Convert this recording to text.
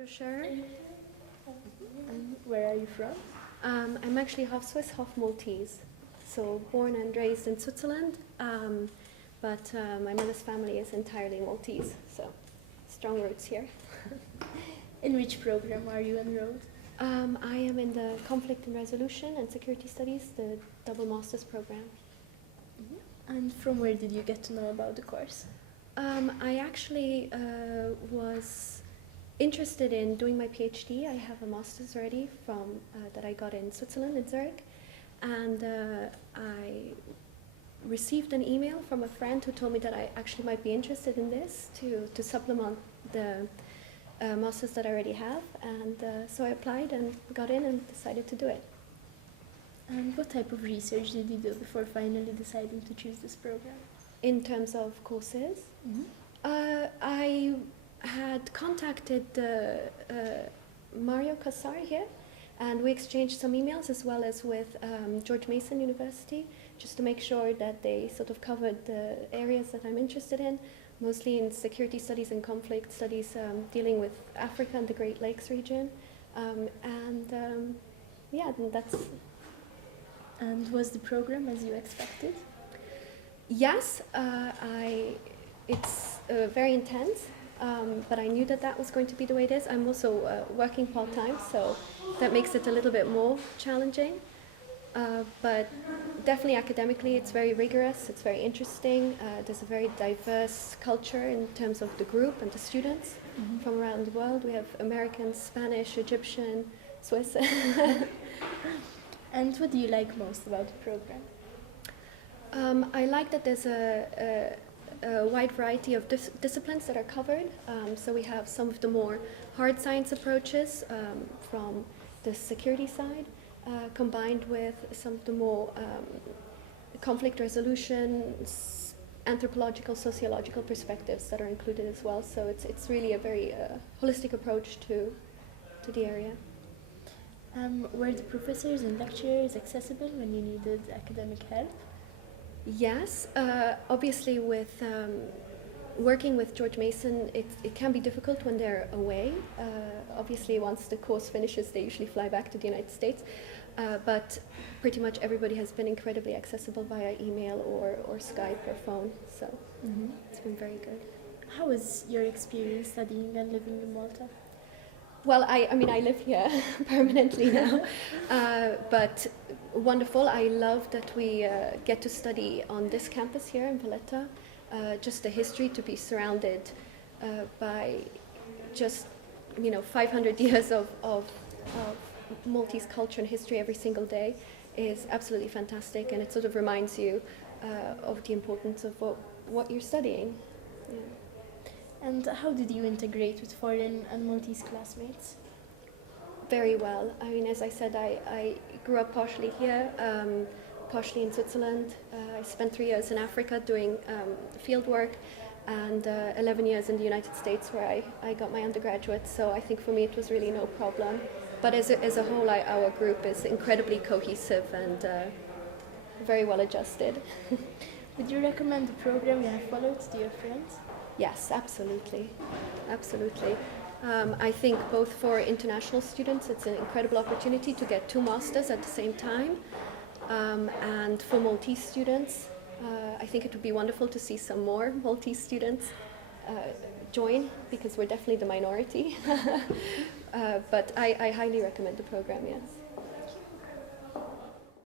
Sure. And where are you from? I'm actually half Swiss, half Maltese. So born and raised in Switzerland, but my mother's family is entirely Maltese, so strong roots here. In which program are you enrolled? I am in the Conflict and Resolution and Security Studies, the double master's program. And from where did you get to know about the course? I actually was interested in doing my PhD. I have a master's already from that I got in Switzerland, in Zurich, and I received an email from a friend who told me that I actually might be interested in this to supplement the master's that I already have, and so I applied and got in and decided to do it. And what type of research did you do before finally deciding to choose this program? In terms of courses, I had contacted Mario Cassari here, and we exchanged some emails as well as with George Mason University, just to make sure that they sort of covered the areas that I'm interested in, mostly in security studies and conflict studies dealing with Africa and the Great Lakes region. Yeah, that's... And was the program as you expected? Yes, it's very intense, but I knew that that was going to be the way it is. I'm also working part-time, so that makes it a little bit more challenging. But definitely academically, it's very rigorous, it's very interesting. There's a very diverse culture in terms of the group and the students from around the world. We have Americans, Spanish, Egyptian, Swiss. And what do you like most about the program? I like that there's a wide variety of disciplines that are covered. So we have some of the more hard science approaches from the security side, combined with some of the more conflict resolution, anthropological, sociological perspectives that are included as well. So it's really a very holistic approach to the area. Were the professors and lecturers accessible when you needed academic help? Yes, obviously with working with George Mason, it can be difficult when they're away. Obviously once the course finishes, they usually fly back to the United States, but pretty much everybody has been incredibly accessible via email or Skype or phone, so it's been very good. How was your experience studying and living in Malta? Well, I mean, I live here permanently now, but wonderful. I love that we get to study on this campus here in Valletta. Just the history, to be surrounded by just, 500 years of Maltese culture and history every single day is absolutely fantastic, and it sort of reminds you of the importance of what you're studying. Yeah. And how did you integrate with foreign and Maltese classmates? Very well. I mean, as I said, I grew up partially here, partially in Switzerland. I spent 3 years in Africa doing field work, and 11 years in the United States where I got my undergraduate, so I think for me it was really no problem. But as a whole, our group is incredibly cohesive and very well adjusted. Would you recommend the program you have followed to your friends? Yes, absolutely. Absolutely. I think both for international students, it's an incredible opportunity to get 2 masters at the same time. And for Maltese students, I think it would be wonderful to see some more Maltese students join, because we're definitely the minority. But I highly recommend the program, yes.